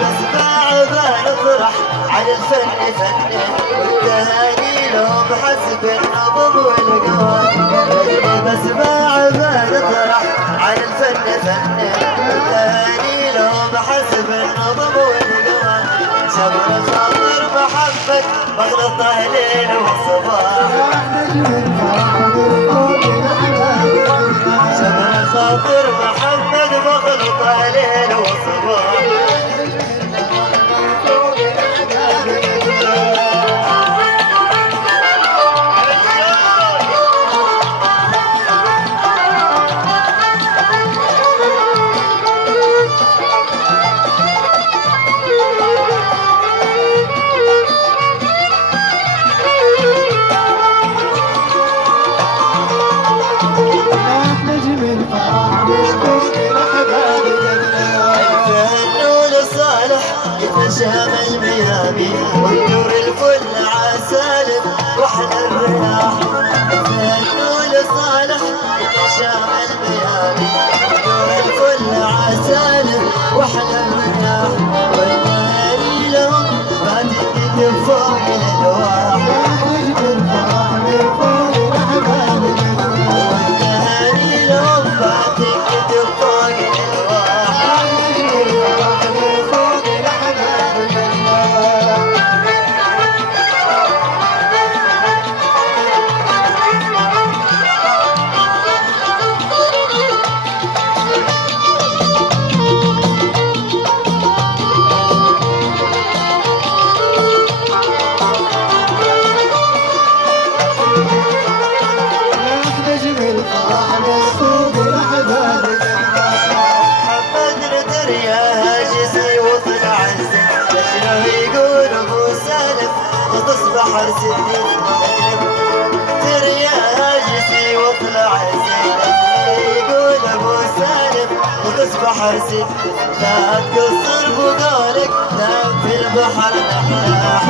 بس بعد نطرح على الفن فنه والتهاني لهم حسب النظم والقوام. بس بعد نطرح على الفن فنه والتهاني لهم حسب النظم والقوام. شبر خاطر محمد بغلطه ليل وصباح. شبر خاطر محمد بغلطه ليل وصباح. شام الميامي والنور الفل عسالم واحلى الرياح. النور صالح شام الميامي والنور الفل عسالم واحلى الرياح. والنهاري لهم ما تدي فوق الالواح. والنهاري لهم ما تدي فوق الالواح. وتصبح رسلتي تريا هاجسي واطلع يقول ابو سالم وتصبح رسلتي. لا تقصر بقولك لا في البحر نحلاح.